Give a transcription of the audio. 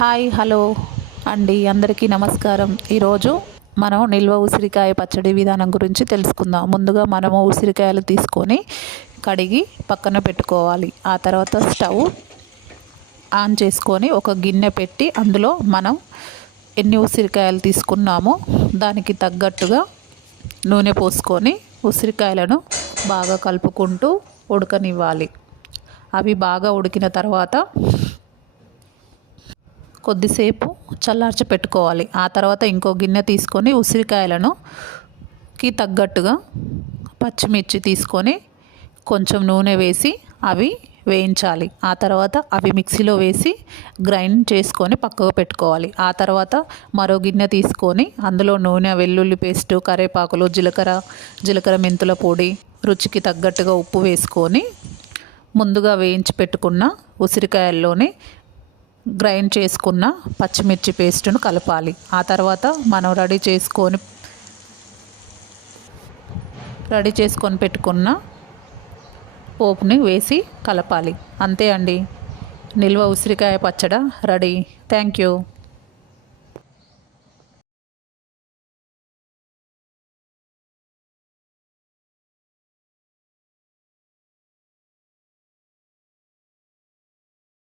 Hi hello అండి, అందరికీ నమస్కారం. ఈరోజు మనం నిల్వ ఉసిరికాయ పచ్చడి విధానం గురించి తెలుసుకుందాం. ముందుగా మనము ఉసిరికాయలు తీసుకొని కడిగి పక్కన పెట్టుకోవాలి. ఆ తర్వాత స్టవ్ ఆన్ చేసుకొని ఒక గిన్నె పెట్టి అందులో మనం ఎన్ని ఉసిరికాయలు తీసుకున్నామో దానికి తగ్గట్టుగా నూనె పోసుకొని ఉసిరికాయలను బాగా కలుపుకుంటూ ఉడకనివ్వాలి. అవి బాగా ఉడికిన తర్వాత కొద్దిసేపు చల్లార్చి పెట్టుకోవాలి. ఆ తర్వాత ఇంకో గిన్నె తీసుకొని ఉసిరికాయలను తగ్గట్టుగా పచ్చిమిర్చి తీసుకొని కొంచెం నూనె వేసి అవి వేయించాలి. ఆ తర్వాత అవి మిక్సీలో వేసి గ్రైండ్ చేసుకొని పక్కకు పెట్టుకోవాలి. ఆ తర్వాత మరో గిన్నె తీసుకొని అందులో నూనె, వెల్లుల్లి పేస్టు, కరివేపాకులు, జీలకర్ర మెంతుల పొడి, రుచికి తగ్గట్టుగా ఉప్పు వేసుకొని ముందుగా వేయించి పెట్టుకున్న ఉసిరికాయల్లోని గ్రైండ్ చేసుకున్న పచ్చిమిర్చి పేస్టును కలపాలి. ఆ తర్వాత మనం రెడీ చేసుకొని పెట్టుకున్న పోపుని వేసి కలపాలి. అంతే అండి, నిల్వ ఉసిరికాయ పచ్చడి రెడీ. Thank you.